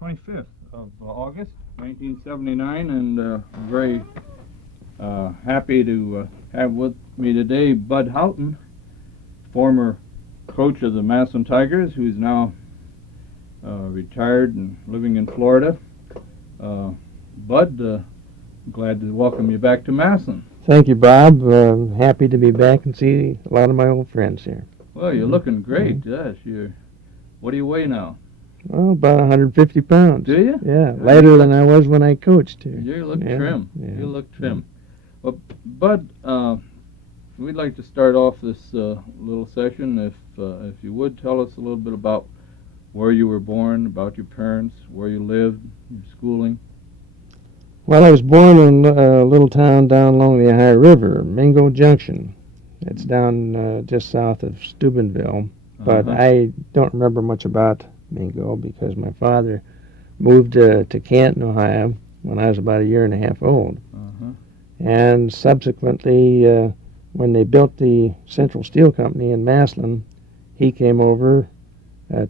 25th of August, 1979, and I'm very happy to have with me today Bud Houghton, former coach of the Massillon Tigers, who's now retired and living in Florida. Bud, glad to welcome you back to Massillon. Thank you, Bob. Happy to be back and see a lot of my old friends here. Well, you're looking great. Yes, what do you weigh now? Oh, about 150 pounds. Do you? Yeah, lighter than I was when I coached here. You look trim. Yeah. You look trim. Well, Bud, we'd like to start off this little session. If you would, tell us a little bit about where you were born, about your parents, where you lived, your schooling. Well, I was born in a little town down along the Ohio River, Mingo Junction. It's down just south of Steubenville, but I don't remember much about Mingo because my father moved to Canton, Ohio when I was about a year and a half old. And subsequently, when they built the Central Steel Company in Massillon, he came over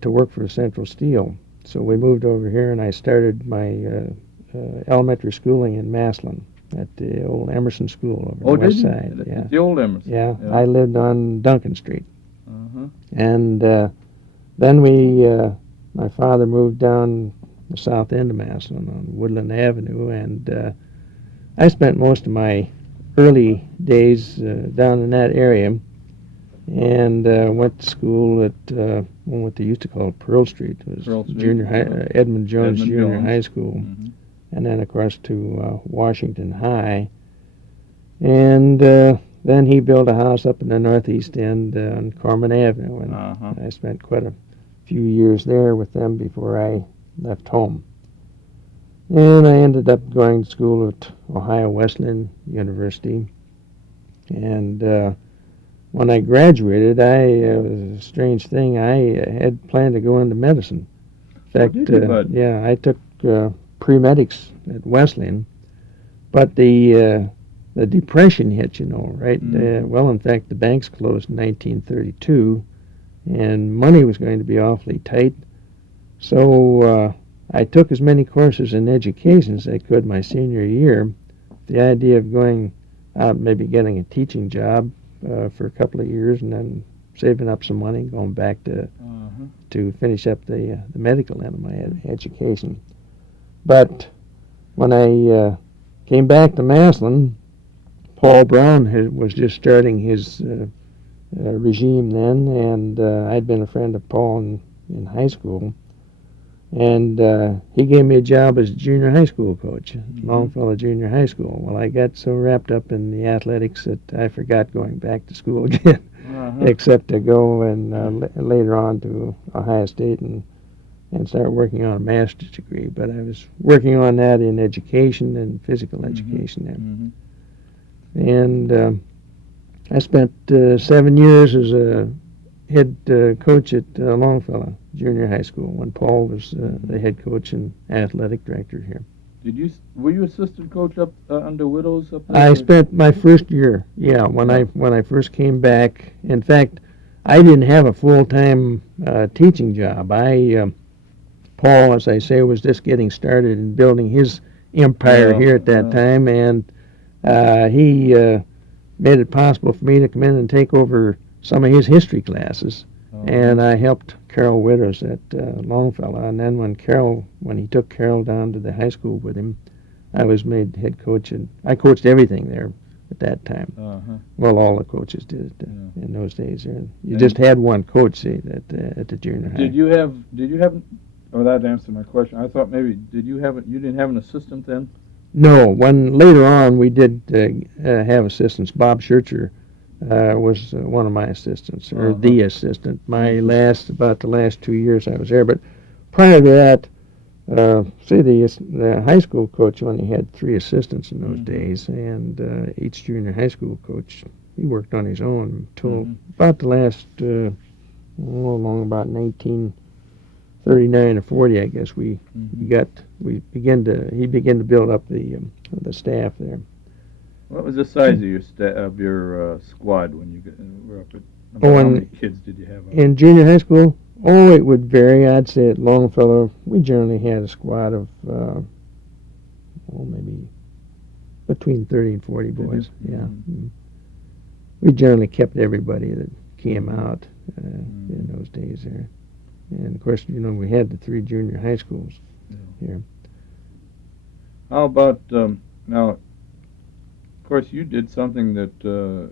to work for Central Steel. So we moved over here, and I started my elementary schooling in Massillon at the old Emerson School over on the west side. Yeah. The old Emerson. Yeah, I lived on Duncan Street. And then my father moved down the south end of Massillon on Woodland Avenue, and I spent most of my early days down in that area, and went to school at what they used to call Pearl Street. It was Pearl Street, Junior High, Edmund Jones Junior Jones. High School, and then across to Washington High, and then he built a house up in the northeast end on Corman Avenue, and I spent quite a few years there with them before I left home. And I ended up going to school at Ohio Wesleyan University. And when I graduated, it was a strange thing. I had planned to go into medicine. In fact, yeah, I took pre-medics at Wesleyan, but the Depression hit, right? Well, in fact, the banks closed in 1932, and money was going to be awfully tight. So I took as many courses in education as I could my senior year. The idea of going out, maybe getting a teaching job for a couple of years, and then saving up some money, going back to finish up the medical end of my education. But when I came back to Massillon, Paul Brown was just starting his regime then, and I'd been a friend of Paul in high school. And he gave me a job as a junior high school coach at Longfellow Junior High School. Well, I got so wrapped up in the athletics that I forgot going back to school again, except to go and later on to Ohio State and start working on a master's degree. But I was working on that in education and physical education there. And I spent 7 years as a head coach at Longfellow Junior High School when Paul was the head coach and athletic director here. Were you assistant coach up under Widows up there? I spent my first year, when I first came back. In fact, I didn't have a full-time teaching job. Paul, as I say, was just getting started in building his empire here at that time, and he made it possible for me to come in and take over some of his history classes, and I helped Carol Widows at Longfellow. And then when he took Carol down to the high school with him, I was made head coach, and I coached everything there at that time. Well, all the coaches did in those days. You just had one coach at the junior high. Did you have? Oh, that answered my question. I thought maybe you didn't have an assistant then? No. When later on we did have assistants. Bob Scherzer was one of my assistants, or the assistant. About the last 2 years I was there. But prior to that, the high school coach only had 3 assistants in those days, and each junior high school coach, he worked on his own until about the last, along about 1939 or 40, I guess. He began to build up the staff there. What was the size of your squad when you were up at? How many kids did you have? In junior high school, Oh, it would vary. I'd say at Longfellow, we generally had a squad of, maybe between 30 and 40 boys. Yeah. Mm-hmm. We generally kept everybody that came out in those days there. And, of course, we had the 3 junior high schools here. How about, now, of course, you did something that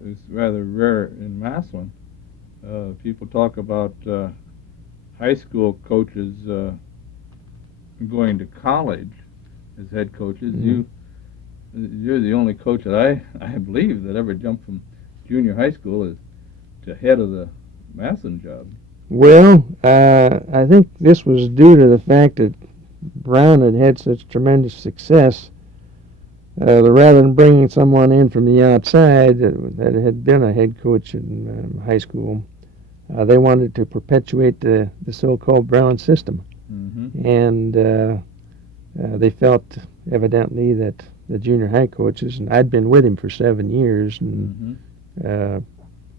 is rather rare in Massillon. People talk about high school coaches going to college as head coaches. Mm-hmm. You're the only coach that I believe that ever jumped from junior high school to head of the Massillon job. Well, I think this was due to the fact that Brown had had such tremendous success. Rather than bringing someone in from the outside that had been a head coach in high school, they wanted to perpetuate the so-called Brown system. Mm-hmm. And they felt evidently that the junior high coaches, and I'd been with him for 7 years and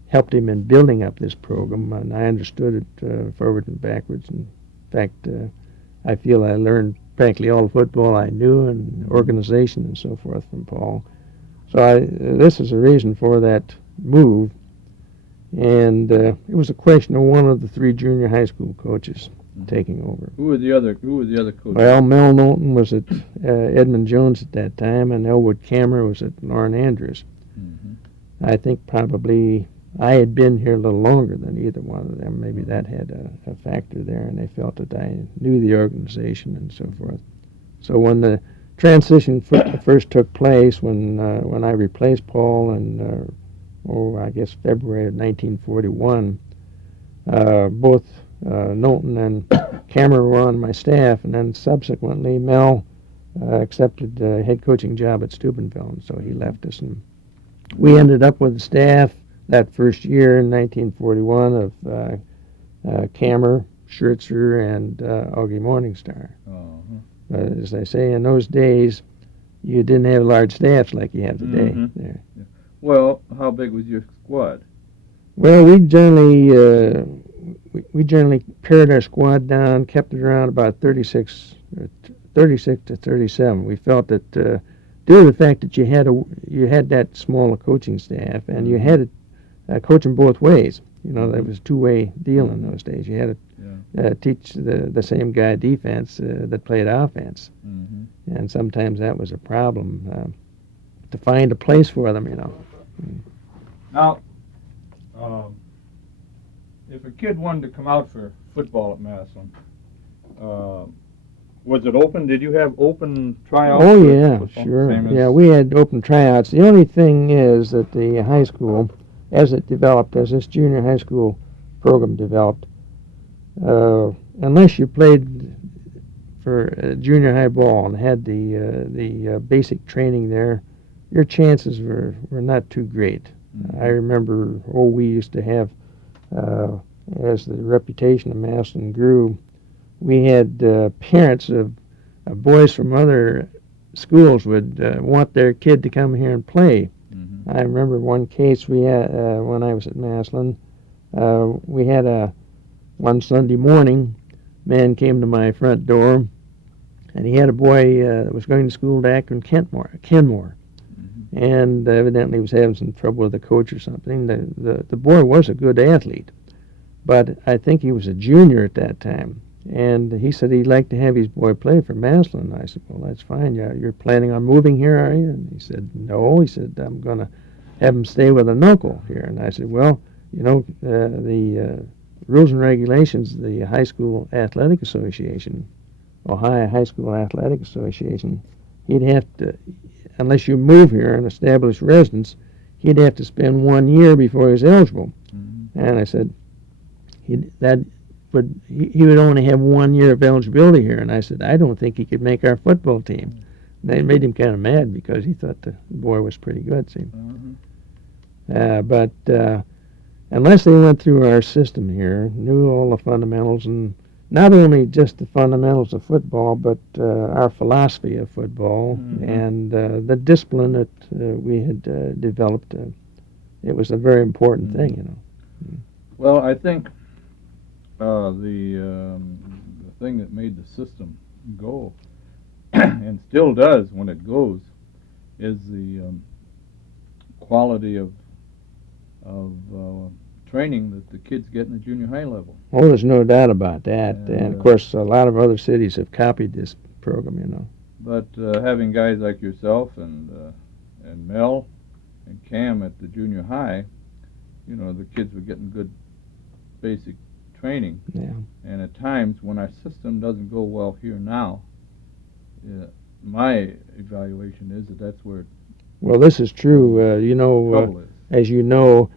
helped him in building up this program, and I understood it forward and backwards. In fact, I feel I learned practically all the football I knew and organization and so forth from Paul. So this is a reason for that move. And it was a question of one of the 3 junior high school coaches taking over. Who were the other coaches? Well, Mel Knowlton was at Edmund Jones at that time, and Elwood Cameron was at Lauren Andrews. Mm-hmm. I think probably I had been here a little longer than either one of them. Maybe that had a factor there, and they felt that I knew the organization and so forth. So when the transition first took place, when I replaced Paul in, I guess February of 1941, both Knowlton and Cameron were on my staff, and then subsequently Mel accepted a head coaching job at Steubenville, and so he left us, and we ended up with the staff that first year in 1941 of Cameron, Schertzer, and Augie Morningstar. As I say, in those days, you didn't have large staffs like you have today. Mm-hmm. There. Yeah. Well, how big was your squad? Well, we generally pared our squad down, kept it around about 36 to 37. We felt that due to the fact that you had that small a coaching staff, and you had it coaching both ways. That was a two-way deal in those days. You had to teach the same guy defense that played offense. Mm-hmm. And sometimes that was a problem to find a place for them, Now, if a kid wanted to come out for football at Massillon, was it open? Did you have open tryouts? Oh, yeah, sure. Yeah, we had open tryouts. The only thing is that the high school, as it developed, as this junior high school program developed, unless you played for junior high ball and had the basic training there, your chances were not too great. I remember, we used to have, as the reputation of Massillon grew, we had parents of boys from other schools would want their kid to come here and play. Mm-hmm. I remember one case we had when I was at Massillon. We had one Sunday morning, man came to my front door, and he had a boy that was going to school to Akron, Kenmore. Mm-hmm. And evidently was having some trouble with the coach or something. The boy was a good athlete, but I think he was a junior at that time. And he said he'd like to have his boy play for Massillon. I said, well, that's fine. You're planning on moving here, are you? And he said, no. He said, I'm going to have him stay with an uncle here. And I said, well, the rules and regulations of the High School Athletic Association, Ohio High School Athletic Association, he'd have to, unless you move here and establish residence, he'd have to spend 1 year before he was eligible. Mm-hmm. And I said, he would only have 1 year of eligibility here. And I said, I don't think he could make our football team. And that made him kind of mad because he thought the boy was pretty good, see. Mm-hmm. But unless they went through our system here, knew all the fundamentals, and not only just the fundamentals of football, but our philosophy of football, mm-hmm. and the discipline that we had developed, it was a very important thing, Well, I think the thing that made the system go, and still does when it goes, is the quality of training that the kids get in the junior high level. Oh, there's no doubt about that. And of course, a lot of other cities have copied this program, you know. But having guys like yourself and Mel and Cam at the junior high, you know, the kids were getting good basic training. Yeah. And at times, when our system doesn't go well here now, my evaluation is that that's where well, this is true. You know, trouble is. as you know,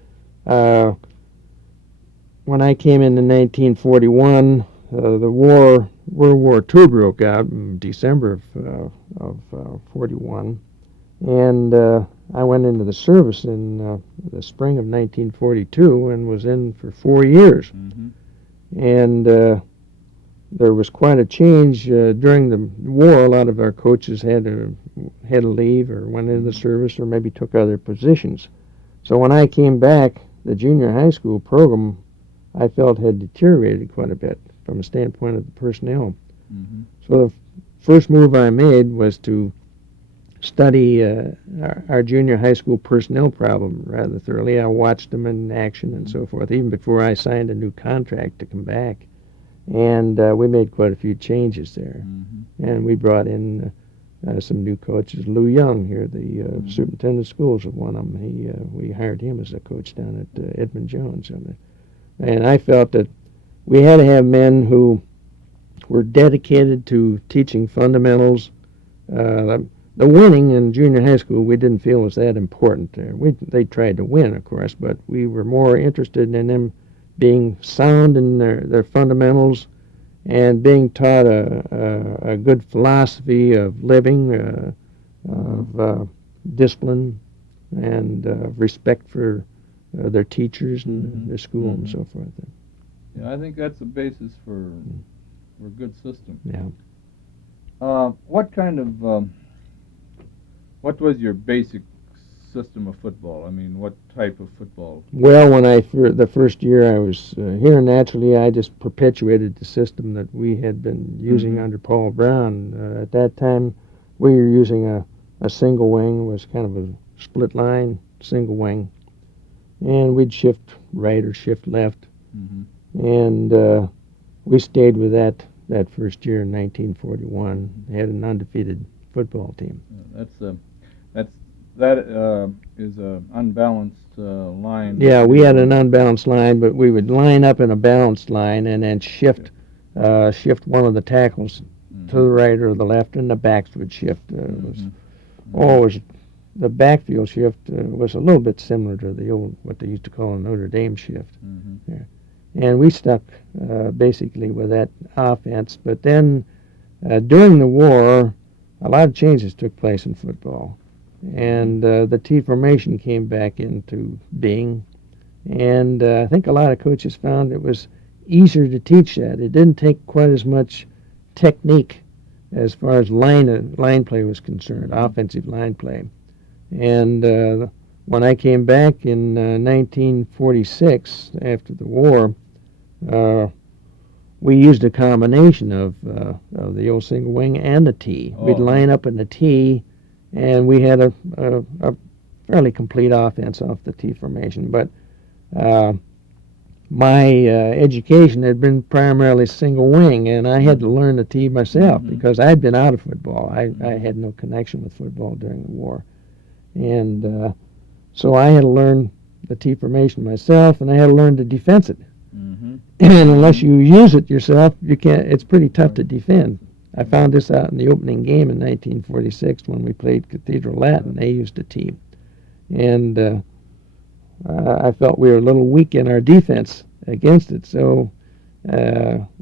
when I came in 1941, the World War II broke out in December of 41, and I went into the service in the spring of 1942 and was in for 4 years. Mm-hmm. And there was quite a change during the war. A lot of our coaches had to leave or went into the service or maybe took other positions. So when I came back, the junior high school program I felt had deteriorated quite a bit from a standpoint of the personnel. Mm-hmm. So the first move I made was to study our junior high school personnel problem rather thoroughly. I watched them in action and so forth, even before I signed a new contract to come back. And we made quite a few changes there. Mm-hmm. And we brought in some new coaches. Lou Young here, the superintendent of schools, of one of them. We hired him as a coach down at Edmund Jones. And I felt that we had to have men who were dedicated to teaching fundamentals. The winning in junior high school we didn't feel was that important. They tried to win, of course, but we were more interested in them being sound in their fundamentals and being taught a good philosophy of living, of discipline, and respect for their teachers and their school and so forth. Yeah, I think that's the basis for a good system. Yeah. What was your basic system of football? I mean, what type of football? Well, when the first year I was here, naturally I just perpetuated the system that we had been using under Paul Brown. At that time, we were using a single wing. It was kind of a split line, single wing. And we'd shift right or shift left. Mm-hmm. And we stayed with that first year in 1941. Had an undefeated football team. That is an unbalanced line. Yeah, we had an unbalanced line, but we would line up in a balanced line and then shift one of the tackles to the right or the left, and the backs would shift. The backfield shift was a little bit similar to the old, what they used to call a Notre Dame shift. Mm-hmm. Yeah. And we stuck basically with that offense. But then during the war, a lot of changes took place in football. And the T formation came back into being. And I think a lot of coaches found it was easier to teach that. It didn't take quite as much technique as far as line play was concerned, offensive line play. And when I came back in 1946, after the war, we used a combination of the old single wing and the T. We'd line up in the T, and we had a fairly complete offense off the T formation. But my education had been primarily single wing, and I had to learn the T myself because I'd been out of football. I had no connection with football during the war. And so I had to learn the T formation myself, and I had to learn to defend it. Mm-hmm. And unless you use it yourself, you can't. It's pretty tough to defend. I found this out in the opening game in 1946 when we played Cathedral Latin. They used a T. And I felt we were a little weak in our defense against it, so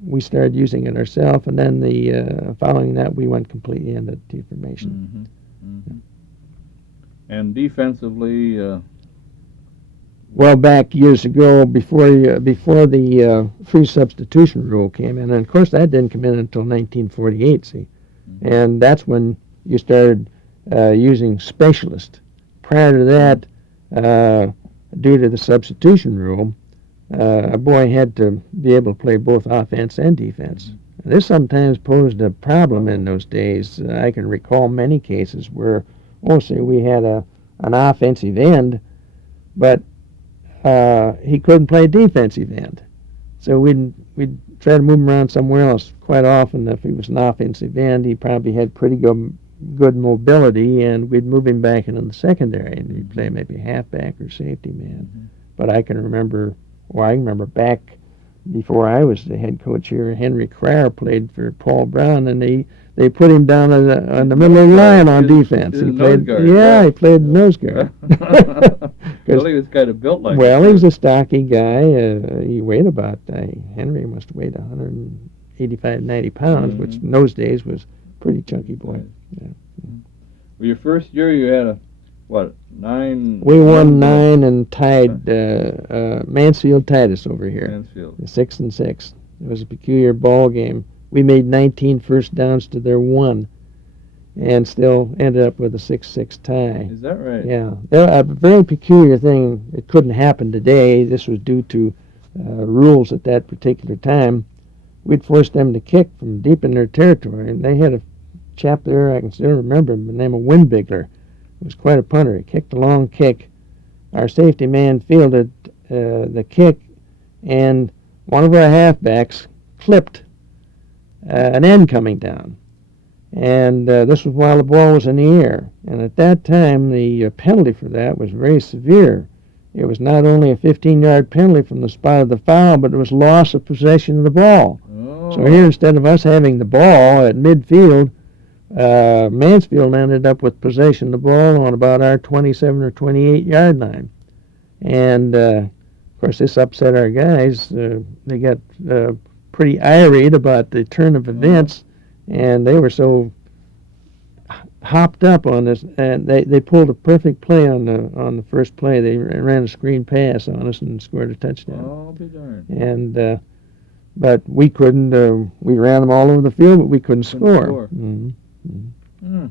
we started using it ourselves, and then following that, we went completely into T formation. Mm-hmm. Mm-hmm. And defensively, well, back years ago, before the free substitution rule came in, and of course that didn't come in until 1948. See, and that's when you started using specialists. Prior to that, due to the substitution rule, a boy had to be able to play both offense and defense. This sometimes posed a problem in those days. I can recall many cases where, say we had an offensive end, but he couldn't play defensive end. So we'd try to move him around somewhere else. Quite often, if he was an offensive end, he probably had pretty good mobility, and we'd move him back into the secondary, and he'd play maybe halfback or safety man. But I remember back before I was the head coach here, Henry Cryer played for Paul Brown, and they put him down on the middle of the line on defense. He played, he played nose guard. Well, he was kind of built like. Well, he was a stocky guy. He weighed about Henry must have weighed 185, 90 pounds, which in those days was a pretty chunky boy. Right. Yeah. Well, your first year you had 9? We won 9 and tied Mansfield tied us over here. Mansfield. 6-6. It was a peculiar ball game. We made 19 first downs to their 1, and still ended up with a 6-6 tie. Is that right? Yeah. A very peculiar thing. It couldn't happen today. This was due to rules at that particular time. We'd force them to kick from deep in their territory, and they had a chap there, I can still remember him, by the name of Windbigler. He was quite a punter. He kicked a long kick. Our safety man fielded the kick, and one of our halfbacks clipped an end coming down. And this was while the ball was in the air. And at that time, the penalty for that was very severe. It was not only a 15-yard penalty from the spot of the foul, but it was loss of possession of the ball. Oh. So here, instead of us having the ball at midfield, Mansfield ended up with possession of the ball on about our 27 or 28-yard line. And, of course, this upset our guys. They got pretty irate about the turn of events, and they were so hopped up on this, and they pulled a perfect play on the first play. They ran a screen pass on us and scored a touchdown. Oh, be darned. And but we couldn't. We ran them all over the field, but we couldn't score. Mm-hmm. Mm-hmm.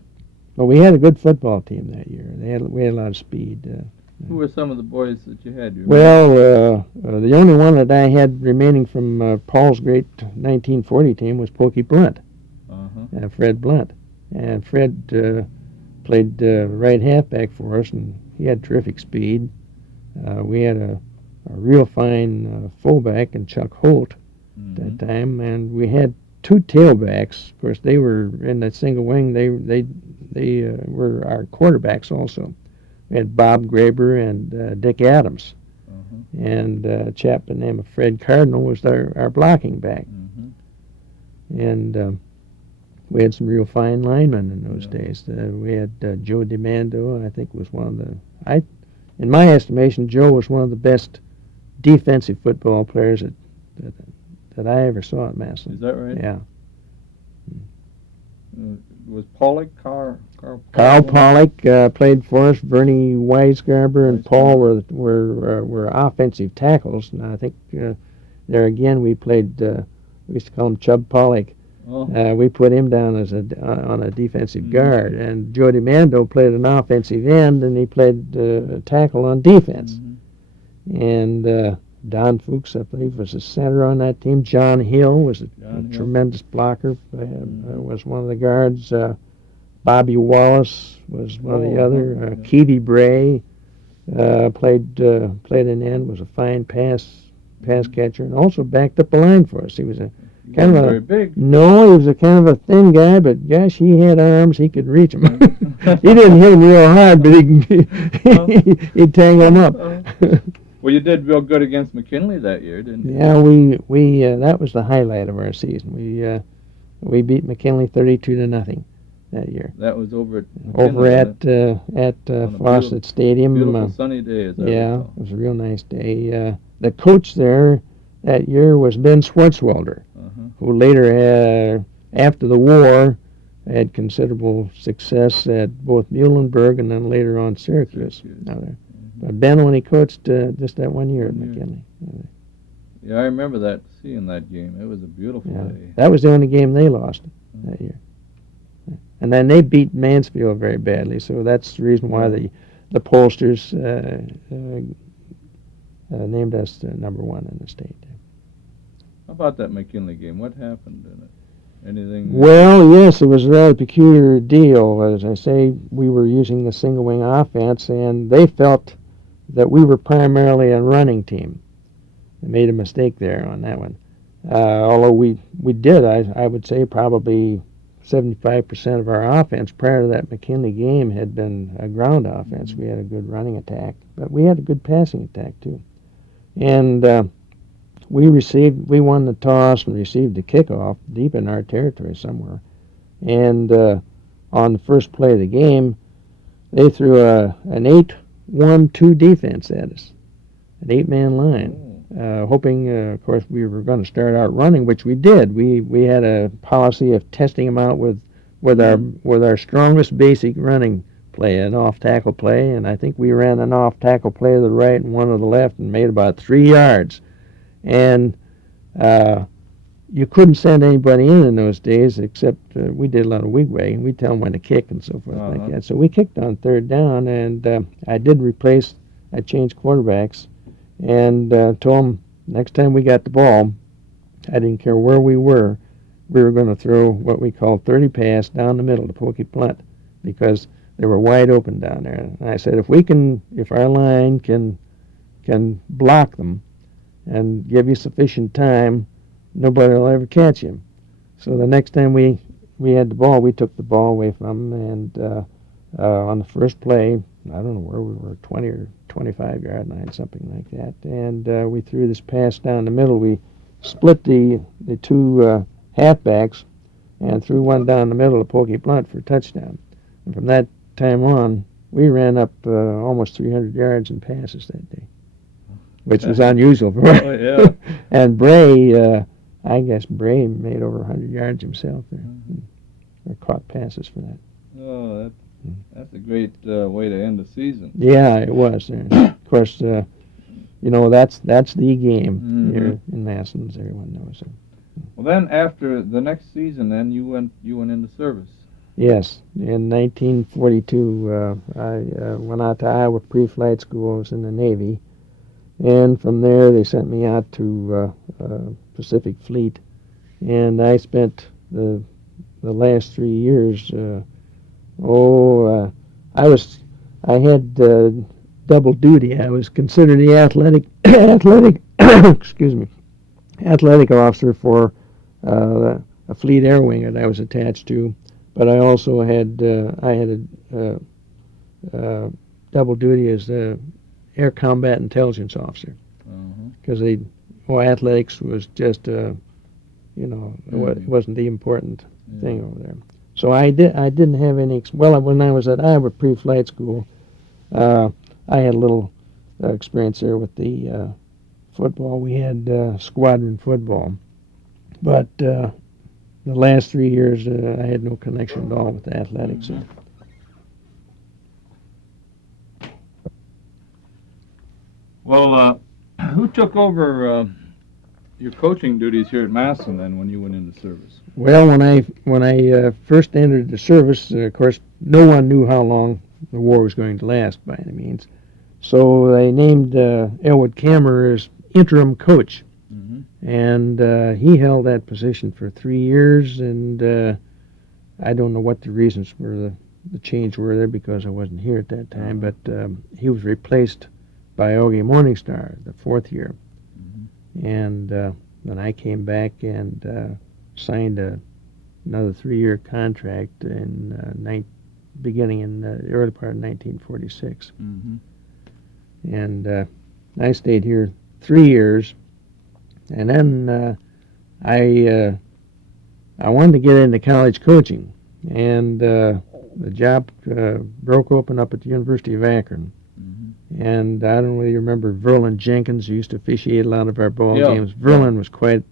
But we had a good football team that year. We had a lot of speed. Who were some of the boys that you had? Well, the only one that I had remaining from Paul's great 1940 team was Pokey Blunt, Fred Blunt. And Fred played right halfback for us, and he had terrific speed. We had a real fine fullback in Chuck Holt at that time, and we had 2 tailbacks. Of course, they were in that single wing. They were our quarterbacks also. We had Bob Graber and Dick Adams. And a chap by the name of Fred Cardinal was our blocking back. And we had some real fine linemen in those days. We had Joe DiMando, I think was one of the... in my estimation, Joe was one of the best defensive football players that I ever saw at Massillon. Is that right? Yeah. Was Pollock, Carl Pollock played for us. Bernie Weisgarber and Paul were offensive tackles. And I think there again we played. We used to call him Chub Pollock. We put him down as on a defensive guard, and Joe DiMando played an offensive end, and he played tackle on defense. And Don Fuchs, I believe, was a center on that team. John Hill was a tremendous blocker. Was one of the guards. Bobby Wallace was one of the other. Keevy Bray played an end. Was a fine pass catcher, and also backed up the line for us. He was a kind of very big. No, he was a kind of a thin guy, but gosh, he had arms. He could reach them. He didn't hit him real hard, but he'd tangle them up. Well, you did real good against McKinley that year, didn't you? Yeah, we that was the highlight of our season. We beat McKinley 32-0 that year. That was over at Fawcett Stadium. Beautiful sunny day. As I recall. It was a real nice day. The coach there that year was Ben Schwartzwelder, who later, after the war, had considerable success at both Muhlenberg and then later on Syracuse. But Ben only coached just that 1 year at McKinley. Yeah, I remember seeing that game. It was a beautiful day. That was the only game they lost that year. And then they beat Mansfield very badly, so that's the reason why the pollsters named us number 1 in the state. How about that McKinley game? What happened in it? Anything? Well, yes, it was a rather peculiar deal. As I say, we were using the single wing offense, and they felt that we were primarily a running team. They made a mistake there on that one. Although we did, I would say probably 75% of our offense prior to that McKinley game had been a ground offense. We had a good running attack, but we had a good passing attack too. And we won the toss and received the kickoff deep in our territory somewhere. And on the first play of the game, they threw an 8-1-2 defense at us, an 8-man line. Hoping, of course, we were going to start out running, which we did. We had a policy of testing them out with our strongest basic running play, an off tackle play, and I think we ran an off tackle play to the right and one to the left, and made about 3 yards. And you couldn't send anybody in those days, except we did a lot of wigwagging. We'd tell them when to kick and so forth like that. So we kicked on 3rd down, and I changed quarterbacks. And told them next time we got the ball, I didn't care where we were going to throw what we call 30 pass down the middle to pokey punt, because they were wide open down there. And I said, if our line can block them and give you sufficient time, nobody will ever catch him. So the next time we had the ball, we took the ball away from them, and on the first play, I don't know where we were, 20 or 25-yard line, something like that. And we threw this pass down the middle. We split the two halfbacks and threw one down the middle to Pokey Blunt for a touchdown. And from that time on, we ran up almost 300 yards in passes that day, which was unusual for us. Yeah. And Bray, I guess Bray made over 100 yards himself there, or caught passes for that. Oh, that's a great way to end the season. Yeah, it was. Of course, that's the game here in Massillon, as everyone knows. Well, then after the next season, then you went into service. Yes, in 1942, I went out to Iowa pre-flight school. I was in the Navy, and from there they sent me out to Pacific Fleet, and I spent the last 3 years. I had double duty. I was considered the athletic athletic officer for a fleet air wing that I was attached to, but I also had double duty as the air combat intelligence officer, because athletics was just it wasn't the important thing over there. So I didn't have any. Well, when I was at Iowa pre-flight school, I had a little experience there with the football. We had squadron football, but the last 3 years I had no connection at all with athletics. Well, who took over your coaching duties here at Massillon then when you went into service? Well, when I first entered the service, of course, no one knew how long the war was going to last by any means. So they named Elwood Kammer as interim coach, and he held that position for 3 years. And I don't know what the reasons for the change were there, because I wasn't here at that time. But he was replaced by Ogie Morningstar the 4th year, and then I came back and signed another 3-year contract beginning in the early part of 1946. And I stayed here 3 years, and then I wanted to get into college coaching, and the job broke open up at the University of Akron. And I don't really remember Verlin Jenkins, who used to officiate a lot of our ball games. Verlin was quite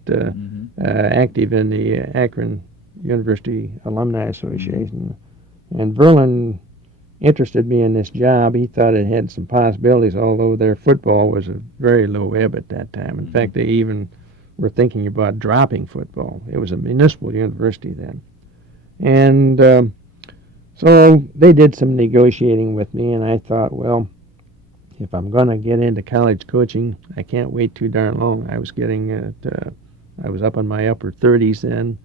active in the Akron University Alumni Association. And Verlin interested me in this job. He thought it had some possibilities, although their football was a very low ebb at that time. In fact, they even were thinking about dropping football. It was a municipal university then. And so they did some negotiating with me, and I thought, well, if I'm going to get into college coaching, I can't wait too darn long. I was getting I was up in my upper 30s then,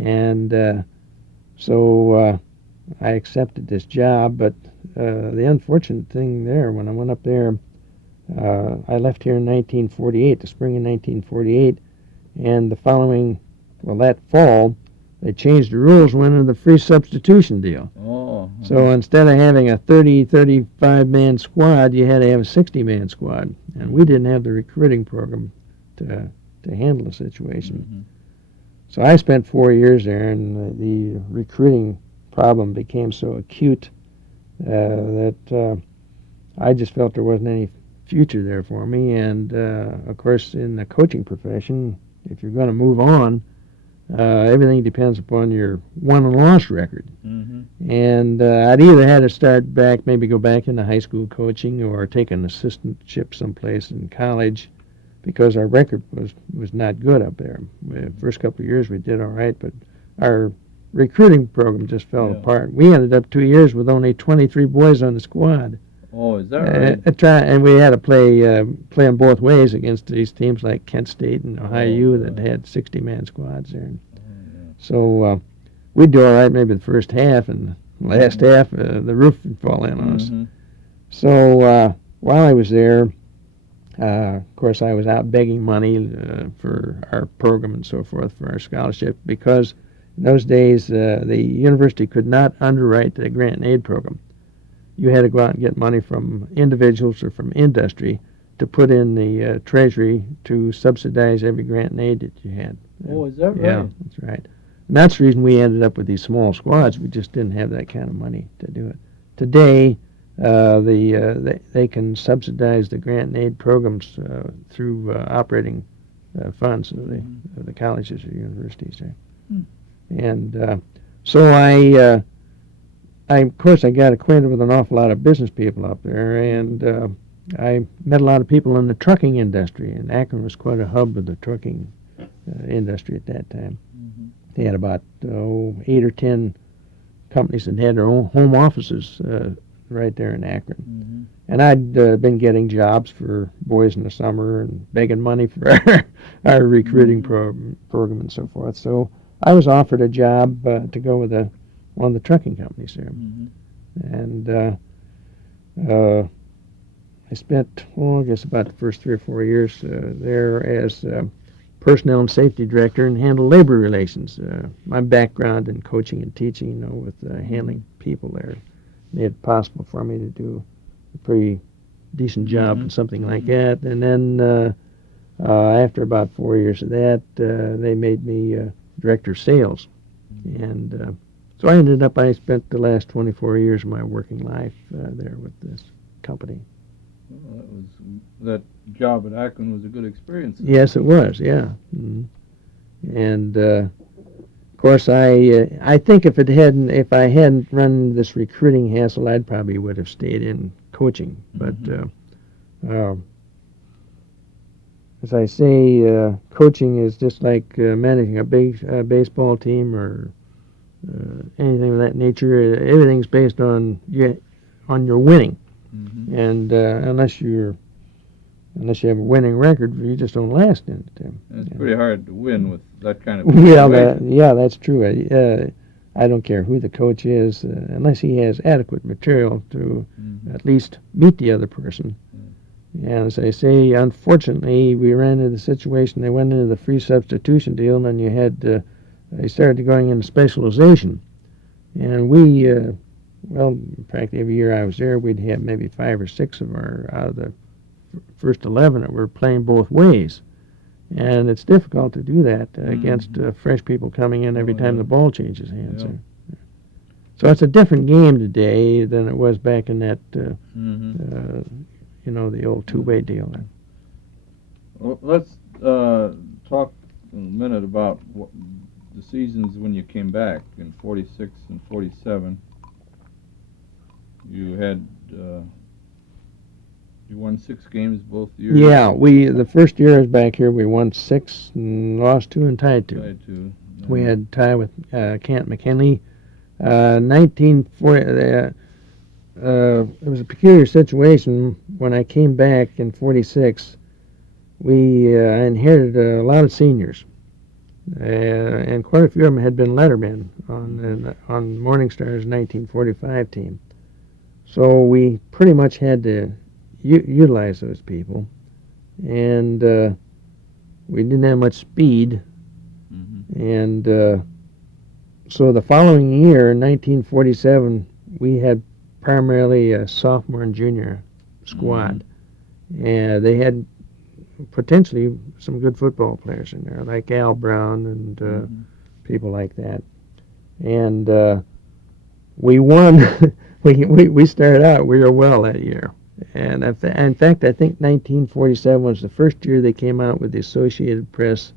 and so I accepted this job. But the unfortunate thing there, when I went up there, I left here in 1948, the spring of 1948, and the following, well, that fall, they changed the rules, went into the free substitution deal. Oh. So instead of having a 35-man squad, you had to have a 60-man squad. And we didn't have the recruiting program to handle the situation. So I spent 4 years there, and the recruiting problem became so acute that I just felt there wasn't any future there for me. And, of course, in the coaching profession, if you're going to move on, everything depends upon your won and loss record. And I'd either had to start back, maybe go back into high school coaching or take an assistantship someplace in college, because our record was not good up there. The first couple of years we did all right, but our recruiting program just fell apart. We ended up 2 years with only 23 boys on the squad. Oh, is that right? And we had to play them both ways against these teams like Kent State and Ohio U that had 60-man squads there. So we'd do all right maybe the first half, and the last half the roof would fall in on us. So while I was there, of course, I was out begging money for our program and so forth, for our scholarship, because in those days the university could not underwrite the grant and aid program. You had to go out and get money from individuals or from industry to put in the treasury to subsidize every grant and aid that you had. Oh, is that right? Yeah, that's right. And that's the reason we ended up with these small squads. We just didn't have that kind of money to do it. Today, they can subsidize the grant and aid programs through operating funds of the colleges or universities there. And so I of course, I got acquainted with an awful lot of business people up there, and I met a lot of people in the trucking industry, and Akron was quite a hub of the trucking industry at that time. They had about 8 or 10 companies that had their own home offices right there in Akron. And I'd been getting jobs for boys in the summer and begging money for our recruiting program and so forth. So I was offered a job to go with one of the trucking companies there. And I spent, I guess about the first 3 or 4 years there as personnel and safety director and handled labor relations. My background in coaching and teaching, with handling people there, made it possible for me to do a pretty decent job in something like that. And then after about 4 years of that, they made me director of sales. And so I spent the last 24 years of my working life there with this company. Well, that job at Akron was a good experience. Yes, it was, yeah. And of course, I think if I hadn't run this recruiting hassle, I probably would have stayed in coaching. But as I say, coaching is just like managing a baseball team or anything of that nature. Everything's based on your winning, and unless you have a winning record, you just don't last in it. It's pretty hard to win with that kind of situation. Yeah, that's true. I don't care who the coach is, unless he has adequate material to at least meet the other person. And as I say, unfortunately, we ran into the situation. They went into the free substitution deal, and then you had they started going into specialization. And we, practically every year I was there, we'd have maybe 5 or 6 of our out of the first 11 that were playing both ways. And it's difficult to do that against fresh people coming in every time the ball changes hands. Yeah. So it's a different game today than it was back in that, the old two-way deal. Well, let's talk a minute about the seasons when you came back in 46 and 47. You had you won 6 games both years. Yeah, the first year I was back here, we won 6 and lost 2 and tied 2. Yeah. We had tie with Kent McKinley. 1940. it was a peculiar situation. When I came back in '46, I inherited a lot of seniors, and quite a few of them had been lettermen on Morning Star's 1945 team. So we pretty much had to utilize those people, and we didn't have much speed, and so the following year, in 1947, we had primarily a sophomore and junior squad, and they had potentially some good football players in there, like Al Brown and people like that. And we won. we started out, we were well that year. And in fact, I think 1947 was the first year they came out with the Associated Press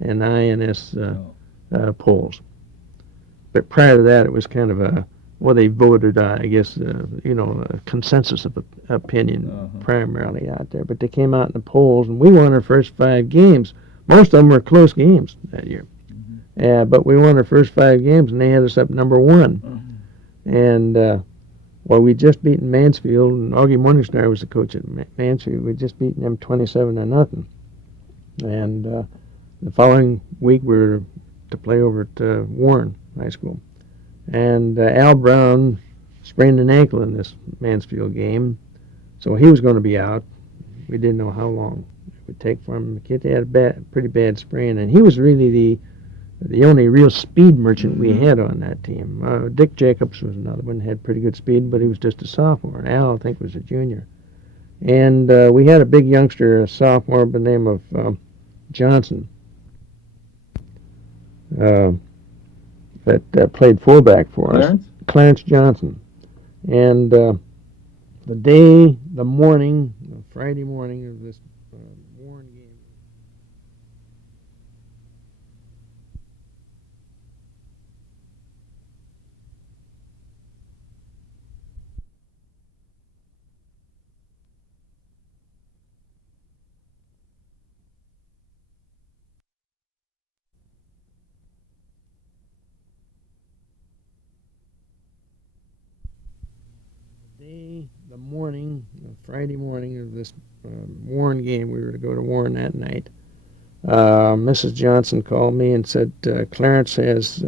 and INS polls. But prior to that, it was kind of they voted, I guess, a consensus of opinion primarily out there. But they came out in the polls, and we won our first 5 games. Most of them were close games that year. But we won our first 5 games, and they had us up number 1. And, we'd just beaten Mansfield, and Augie Morningstar was the coach at Mansfield. We'd just beaten them 27-0. And the following week, we were to play over at Warren High School. And Al Brown sprained an ankle in this Mansfield game, so he was going to be out. We didn't know how long it would take for him. The kid had a pretty bad sprain, and he was really the only real speed merchant we had on that team. Dick Jacobs was another one, had pretty good speed, but he was just a sophomore. And Al, I think, was a junior. And we had a big youngster, a sophomore by the name of Johnson, that played fullback for us. Clarence Johnson. And the Friday morning of this Warren game. Friday morning of this Warren game, we were to go to Warren that night. Mrs. Johnson called me and said, Clarence has,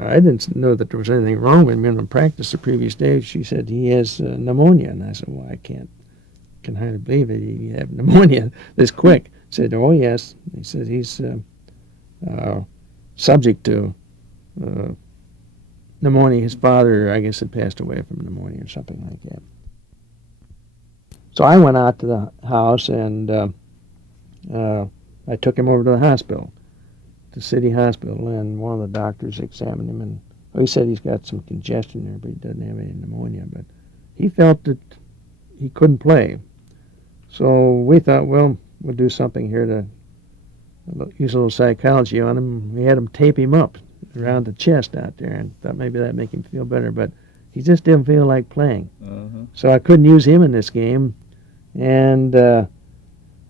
I didn't know that there was anything wrong with him in practice the previous day. She said, he has pneumonia. And I said, well, I can hardly believe it. He have pneumonia this quick. He said, oh, yes. He said he's subject to pneumonia. His father, I guess, had passed away from pneumonia or something like that. So I went out to the house, and I took him over to the hospital, the city hospital, and one of the doctors examined him, and he said he's got some congestion there, but he doesn't have any pneumonia. But he felt that he couldn't play. So we thought, well, we'll do something here to use a little psychology on him. We had him tape him up around the chest out there, and thought maybe that'd make him feel better. But he just didn't feel like playing. So I couldn't use him in this game. And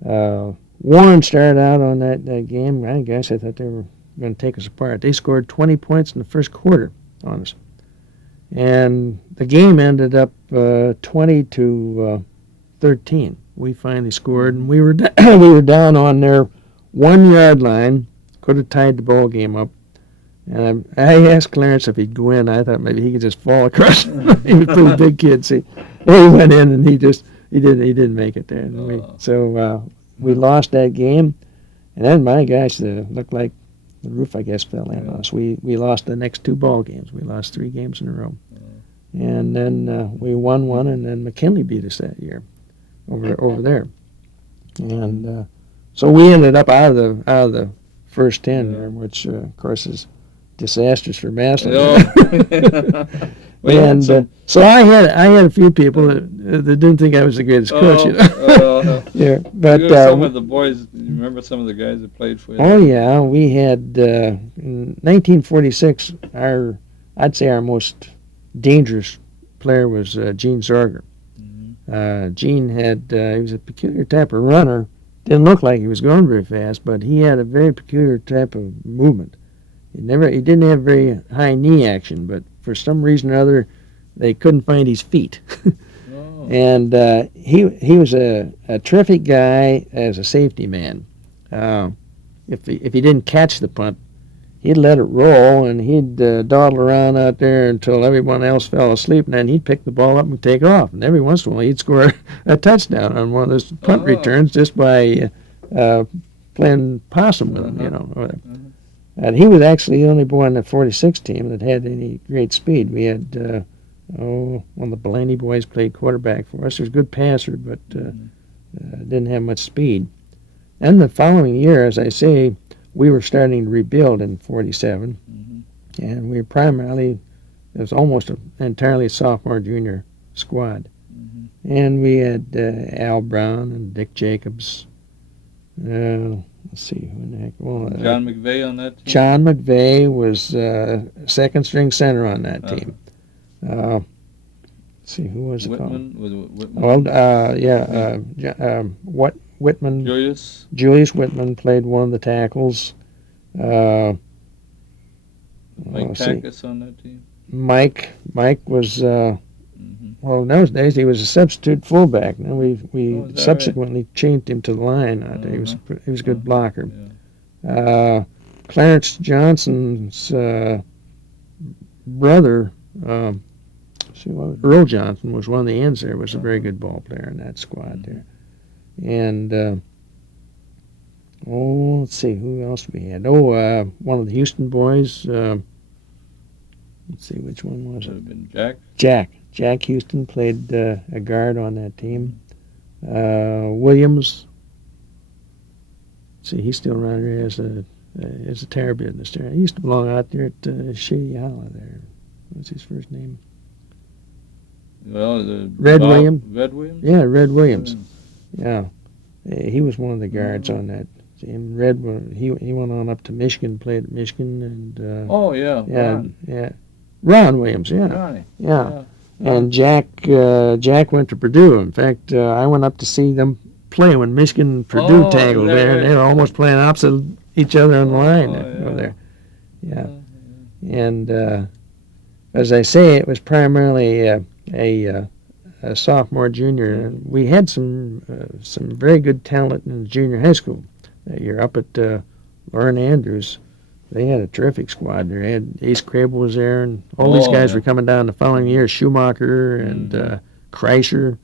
Warren started out on that game. I guess I thought they were going to take us apart. They scored 20 points in the first quarter on us. And the game ended up 20-13. We finally scored, and we were down on their 1-yard line. Could have tied the ball game up. And I asked Clarence if he'd go in. I thought maybe he could just fall across. He was a pretty big kid. See, he went in, and he didn't make it there. So we lost that game, and then my gosh, it looked like the roof, I guess, fell in on us. We lost the next 2 ball games. We lost 3 games in a row, and then we won one, and then McKinley beat us that year over there, and so we ended up out of the first 10 there, which of course is disastrous for Massillon. And so I had a few people that didn't think I was the greatest coach. Yeah, but some of the boys. You remember some of the guys that played for you? Oh yeah, we had in 1946. I'd say our most dangerous player was Gene Zorger. Gene he was a peculiar type of runner. Didn't look like he was going very fast, but he had a very peculiar type of movement. He didn't have very high knee action, but for some reason or other, they couldn't find his feet. Oh. And he was a terrific guy as a safety man. If he didn't catch the punt, he'd let it roll, and he'd dawdle around out there until everyone else fell asleep, and then he'd pick the ball up and take off. And every once in a while, he'd score a touchdown on one of those punt returns just by playing possum with him, you know. And he was actually the only boy on the 46 team that had any great speed. We had, one of the Blaney boys played quarterback for us. He was a good passer, but didn't have much speed. And the following year, as I say, we were starting to rebuild in 47, and we were primarily, it was almost an entirely sophomore, junior squad. And we had Al Brown and Dick Jacobs. Let's see, who in the heck? Well, John McVeigh on that team? John McVeigh was second string center on that team. Let's see, who was it called? Was it Whitman? Well, Whitman. Julius Whitman played one of the tackles. Mike Tackus on that team? Mike was, well, in those days he was a substitute fullback. Now we subsequently changed him to the line out there. He was a good blocker. Yeah. Clarence Johnson's brother, Earl Johnson, was one of the ends there. Was a very good ball player in that squad there. And let's see, who else we had? One of the Houston boys. Let's see, which one was it? Would have been Jack. Jack Houston played a guard on that team. Williams. See, he's still around here as a tire business there. He used to belong out there at Shady Hollow there. What's his first name? Well, Red Williams. Red Williams? Yeah, Red Williams. Yeah. He was one of the guards on that team. He went on up to Michigan, played at Michigan, and Ron Williams, Ronnie. Yeah. And Jack went to Purdue. In fact, I went up to see them play when Michigan and Purdue tangled there, and they were almost playing opposite each other on the line over there. Yeah. And as I say, it was primarily a sophomore, junior. We had some very good talent in junior high school that year. Up at Lauren Andrews, they had a terrific squad. They had Ace Crable was there, and all these guys were coming down the following year. Schumacher and Kreischer.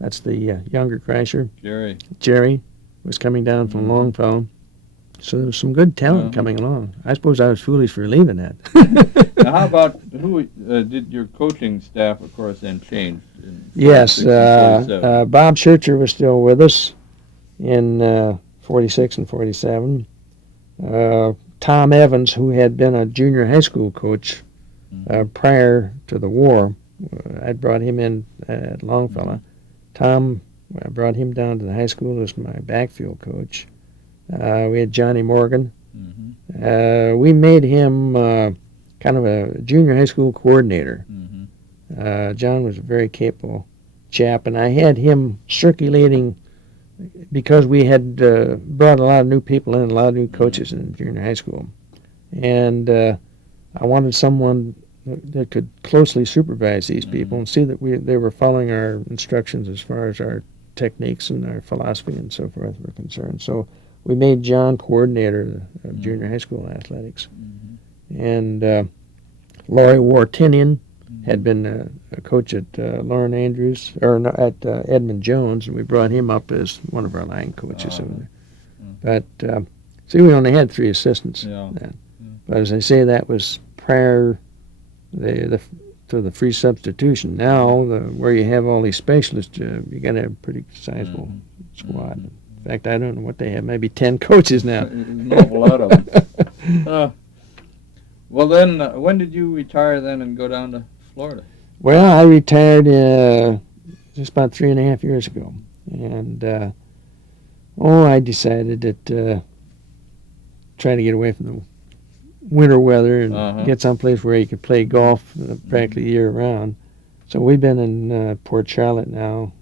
That's the younger Kreischer. Jerry was coming down from Longfellow. So there was some good talent coming along. I suppose I was foolish for leaving that. Now, how about who did your coaching staff, of course, then change? Yes, Bob Schercher was still with us in 46 and 47. Tom Evans, who had been a junior high school coach prior to the war, I brought him in at Longfellow. Tom, I brought him down to the high school as my backfield coach. We had Johnny Morgan. We made him kind of a junior high school coordinator. John was a very capable chap, and I had him circulating because we had brought a lot of new people in, a lot of new coaches in junior high school. And I wanted someone that could closely supervise these people and see that they were following our instructions as far as our techniques and our philosophy and so forth were concerned. So we made John coordinator of junior high school athletics. And Laurie Wartinian had been a coach at Lauren Andrews, or at Edmund Jones, and we brought him up as one of our line coaches over there. But, see, we only had 3 assistants then. But as I say, that was prior to the free substitution. Now, where you have all these specialists, you got to have a pretty sizable squad. In fact, I don't know what they have, maybe 10 coaches now. An awful lot of them. Well, then, when did you retire then and go down to Florida? Well, I retired just about 3.5 years ago. And, I decided that try to get away from the winter weather and get someplace where you could play golf practically year-round. So we've been in Port Charlotte now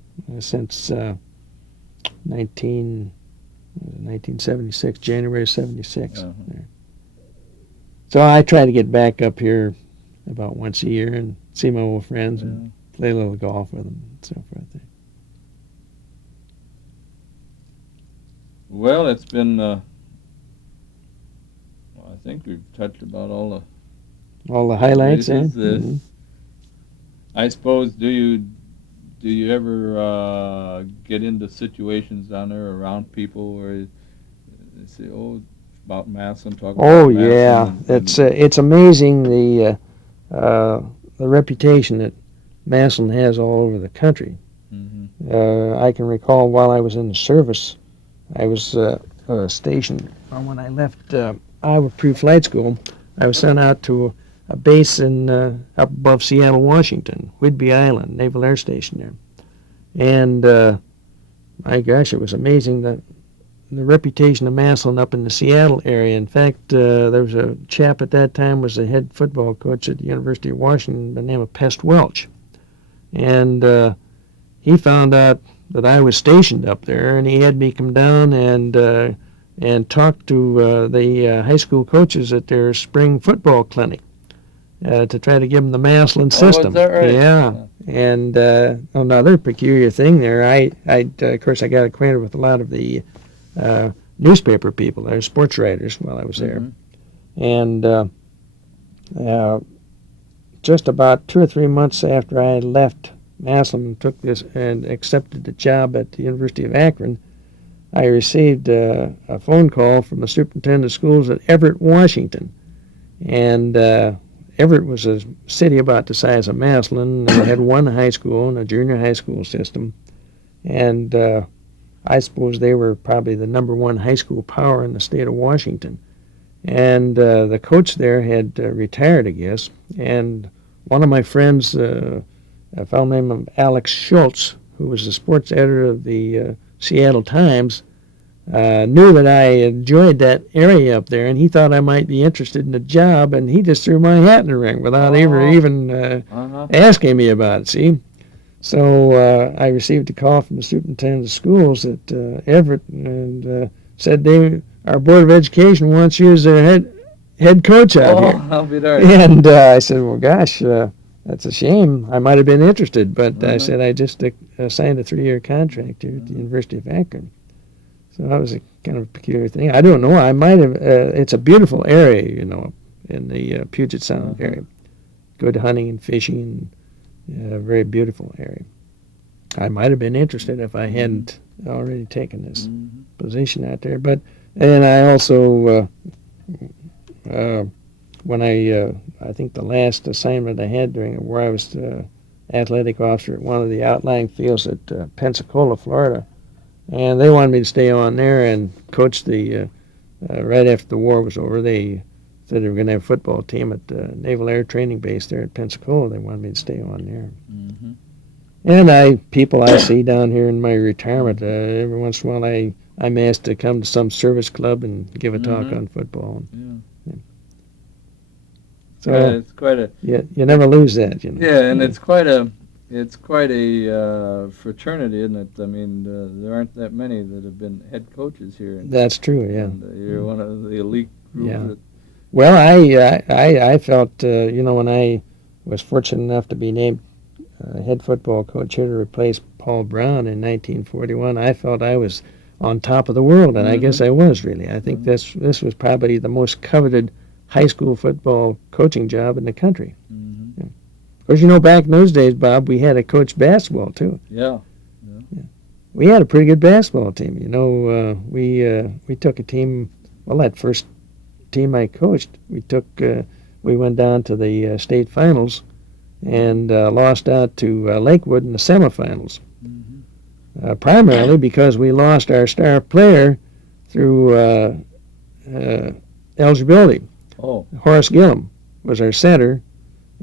since 1976, January 76. So I try to get back up here about once a year and see my old friends and play a little golf with them and so forth. Well, it's been. I think we've touched about all the highlights. Mm-hmm. I suppose. Do you ever get into situations down there around people where they say, "Oh, about Massillon"? Oh yeah, it's amazing the reputation that Massillon has all over the country. Mm-hmm. I can recall while I was in the service, I was stationed when I left Iowa Pre-Flight School. I was sent out to a base in up above Seattle, Washington, Whidbey Island, Naval Air Station there. And my gosh, it was amazing the reputation of Massillon up in the Seattle area. In fact, there was a chap at that time was the head football coach at the University of Washington by the name of Pest Welch. And he found out that I was stationed up there, and he had me come down and talk to the high school coaches at their spring football clinic to try to give them the Massillon system. Oh, is that right? Yeah. And another peculiar thing there, of course, I got acquainted with a lot of the newspaper people, they're sports writers while I was there. Mm-hmm. And just about 2 or 3 months after I had left Massillon and accepted the job at the University of Akron, I received a phone call from the superintendent of schools at Everett, Washington. And Everett was a city about the size of Massillon. It had one high school and a junior high school system. And I suppose they were probably the number one high school power in the state of Washington. And the coach there had retired, I guess. And one of my friends, a fellow named Alex Schultz, who was the sports editor of the Seattle Times, knew that I enjoyed that area up there, and he thought I might be interested in the job, and he just threw my hat in the ring without even asking me about it, see? So I received a call from the superintendent of schools at Everett and said our Board of Education wants you as their head coach out here. I'll be there. And I said, well, gosh, that's a shame. I might have been interested, but I said I just signed a 3-year contract here at the University of Akron. So that was a kind of a peculiar thing. I don't know. I might have. It's a beautiful area, in the Puget Sound area. Good hunting and fishing, and a very beautiful area. I might have been interested if I hadn't already taken this position out there. But and I also, when I think the last assignment I had where I was athletic officer at one of the outlying fields at Pensacola, Florida. And they wanted me to stay on there and coach the, right after the war was over, they said they were going to have a football team at the Naval Air Training Base there at Pensacola. They wanted me to stay on there. Mm-hmm. And people I see down here in my retirement, every once in a while I'm asked to come to some service club and give a talk on football. Yeah. So it's quite a... You never lose that, Yeah, and it's quite a fraternity, isn't it? I mean, there aren't that many that have been head coaches here. That's true, yeah. And, you're one of the elite group. Yeah. Well, I felt, when I was fortunate enough to be named head football coach here to replace Paul Brown in 1941, I felt I was on top of the world, and I guess I was, really. I think this was probably the most coveted high school football coaching job in the country. Yeah. Of course, back in those days, Bob, we had a coach basketball, too. Yeah. We had a pretty good basketball team. We took a team, that first team I coached, we went down to the state finals and lost out to Lakewood in the semifinals. Primarily because we lost our star player through eligibility. Horace Gillum was our center,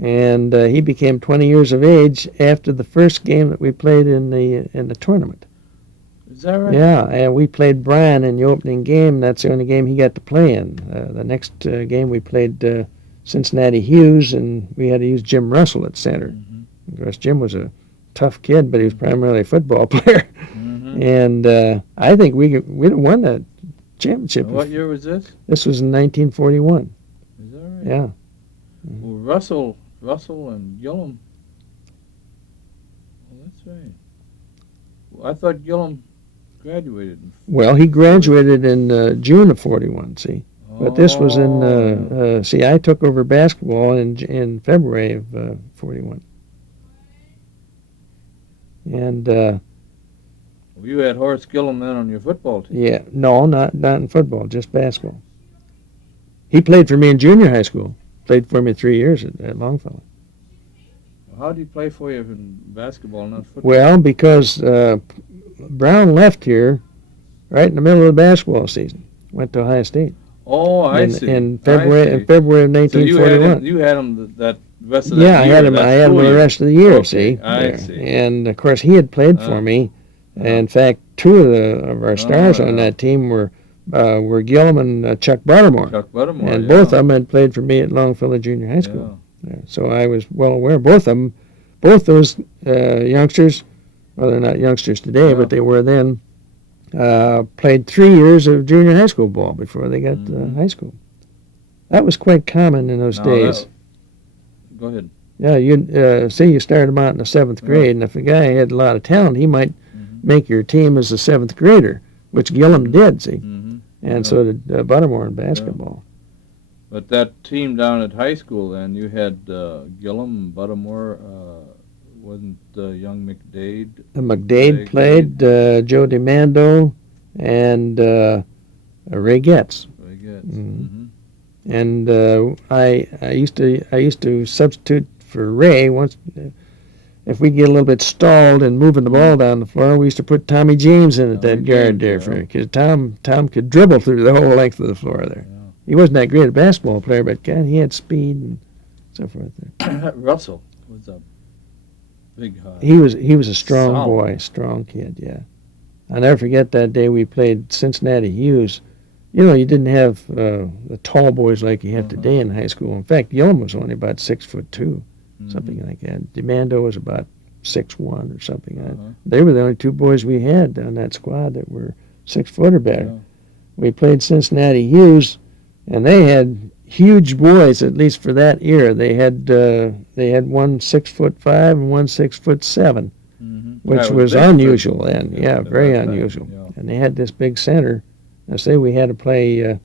and he became 20 years of age after the first game that we played in the tournament. Is that right? Yeah, and we played Bryan in the opening game. That's the only game he got to play in. The next game we played Cincinnati Hughes, and we had to use Jim Russell at center. Of course, Jim was a tough kid, but he was primarily a football player. And I think we'd have won that championship. What year was this? This was in 1941. Is that right? Yeah. Well, Russell Russell and Gillum. Well, that's right. Well, I thought Gillum graduated. Well, he graduated in June of 41, see. But this was in, see, I took over basketball in February of 41. And, Well, you had Horace Gillum then on your football team. yeah, no, not in football, just basketball. He played for me in junior high school. Played for me 3 years at Longfellow. How did he play for you in basketball, not football? Well, because Brown left here right in the middle of the basketball season. Went to Ohio State. Oh, I see. In February of 1941. So you had him that rest of that Yeah, year. I had him the rest of the year, Okay, see. I there. see. And, of course, he had played for me. In fact, two of our stars on that team were Gillum and Chuck Buttermore. Chuck Buttermore, And both of them had played for me at Longfellow Junior High School. Yeah. So I was well aware. Both those youngsters, well, they're not youngsters today, but they were then, played 3 years of junior high school ball before they got to high school. That was quite common in those days. Go ahead. Yeah, you say you started them out in the 7th grade, and if a guy had a lot of talent, he might make your team as a 7th grader, which Gillum did, see. And so did Buttermore in basketball. But that team down at high school, then, you had Gillum, Buttermore, wasn't young McDade? McDade played, Joe DeMando, and Ray Getz. Ray Getz. And I used to substitute for Ray once. If we get a little bit stalled in moving the ball down the floor, we used to put Tommy James in at that guard there, because Tom could dribble through the whole length of the floor there. Yeah. He wasn't that great a basketball player, but God, he had speed and so forth there. Russell was a big. He was a strong boy, strong kid. Yeah, I'll never forget that day we played Cincinnati Hughes. You know, you didn't have the tall boys like you have today in high school. In fact, Gillum was only about 6'2". Something like that. DeMando was about 6'1" or something. They were the only two boys we had on that squad that were 6 foot or better. Yeah. We played Cincinnati Hughes, and they had huge boys. At least for that era, they had one 6'5" and one 6'7", which was unusual then. Yeah, very unusual. Yeah. And they had this big center. I say we had to play.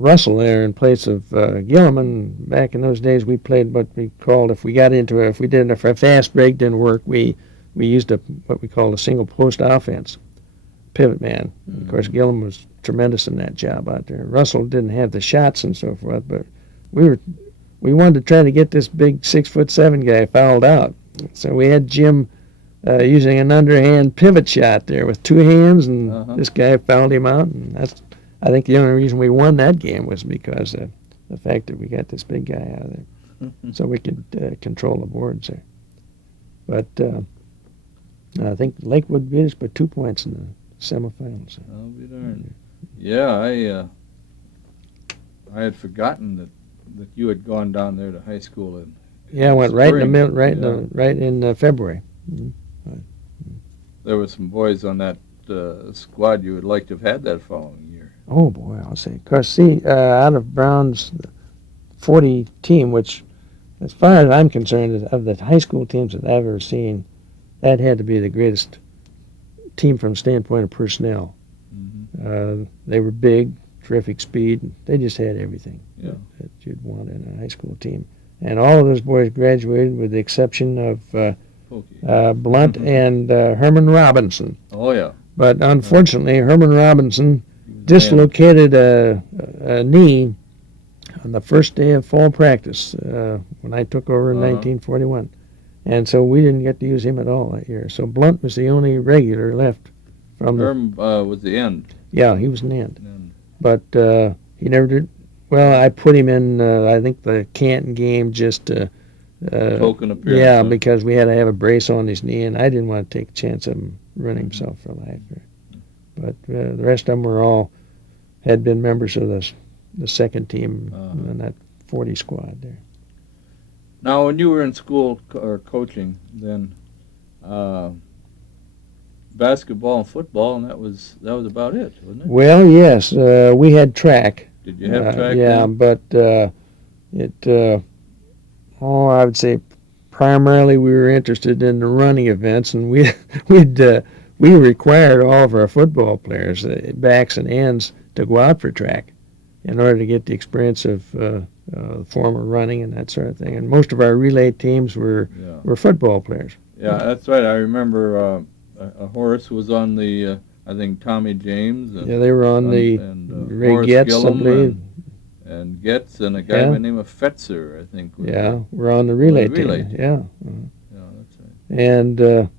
Russell there in place of Gillum, and back in those days we played what we called, if we did a fast break didn't work, we used what we called a single post offense, pivot man. Of course, Gillum was tremendous in that job out there. Russell didn't have the shots and so forth, but we wanted to try to get this big 6'7" guy fouled out. So we had Jim using an underhand pivot shot there with two hands, and this guy fouled him out, and I think the only reason we won that game was because of the fact that we got this big guy out of there, so we could control the boards there. But I think Lakewood beat us by 2 points in the semifinals. I'll be darned. Yeah, I had forgotten that you had gone down there to high school. I went right in the middle, right in February. There were some boys on that squad you would like to have had that following year. Oh, boy, I'll say. Because, see, out of Brown's 40 team, which, as far as I'm concerned, of the high school teams that I've ever seen, that had to be the greatest team from the standpoint of personnel. They were big, terrific speed. They just had everything that you'd want in a high school team. And all of those boys graduated with the exception of Blunt and Herman Robinson. Oh, yeah. But unfortunately, Herman Robinson dislocated a knee on the first day of fall practice when I took over in 1941. And so we didn't get to use him at all that year. So Blunt was the only regular left from Herm was the end. Yeah, he was an end. But he never did. Well, I put him in, I think, the Canton game just to... token appearance. Yeah, because we had to have a brace on his knee, and I didn't want to take a chance of him running himself for life. But the rest of them had been members of the second team in that 40 squad there. Now, when you were in school or coaching, then basketball and football, and that was about it, wasn't it? Well, yes, we had track. Did you have track? Yeah, then? but I would say primarily we were interested in the running events, and we required all of our football players, backs and ends, to go out for track in order to get the experience of former running and that sort of thing. And most of our relay teams were football players. Yeah, that's right. I remember Horace was on the, I think, Tommy James. And, they were on the Ray Horace Getz, Gillum I believe. And Getz and a guy by the name of Fetzer, I think. We're on the relay team. Yeah. Yeah, that's right. And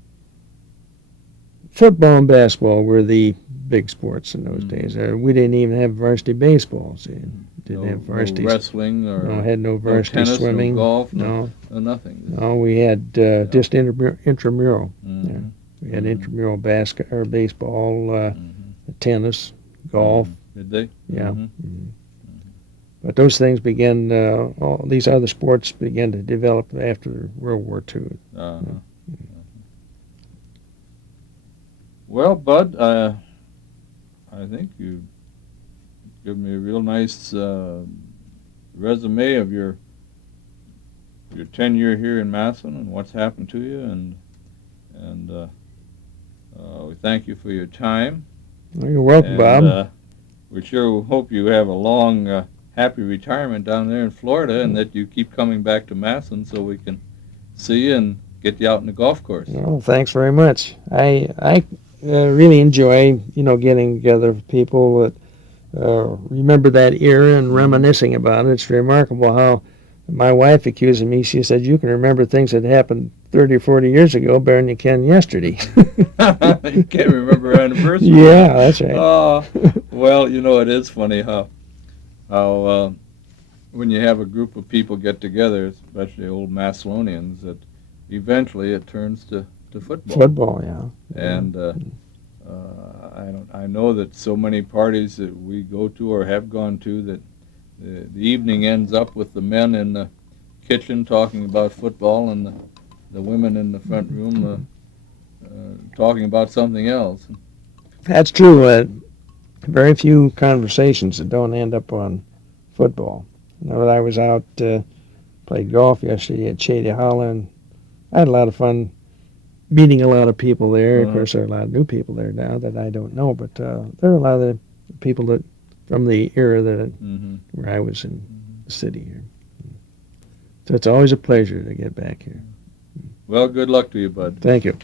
football and basketball were the big sports in those days. We didn't even have varsity baseball. See, didn't have varsity wrestling or had no varsity tennis, swimming, no golf, no nothing. No, we had just intramural. Mm-hmm. Yeah. We had intramural baseball, tennis, golf. Did they? Yeah. Mm-hmm. But those things began. All these other sports began to develop after World War II. Well, Bud, I think you give me a real nice resume of your tenure here in Massillon and what's happened to you, and we thank you for your time. Well, you're welcome, Bob. We sure hope you have a long, happy retirement down there in Florida, and that you keep coming back to Massillon so we can see you and get you out in the golf course. Well, thanks very much. I really enjoy, getting together with people that remember that era and reminiscing about it. It's remarkable how my wife accused me. She said, "You can remember things that happened 30 or 40 years ago better than you can yesterday." You can't remember anniversary. Yeah, that's right. Well, it is funny how when you have a group of people get together, especially old Massillonians, that eventually it turns to football. Football, yeah. And I know that so many parties that we go to or have gone to that the evening ends up with the men in the kitchen talking about football and the women in the front room talking about something else. That's true. Very few conversations that don't end up on football. I was out, played golf yesterday at Shady Hollow, and I had a lot of fun meeting a lot of people there. Of course, there are a lot of new people there now that I don't know, but there are a lot of people that from the era that where I was in the city here. So it's always a pleasure to get back here. Well, good luck to you, Bud. Thank you.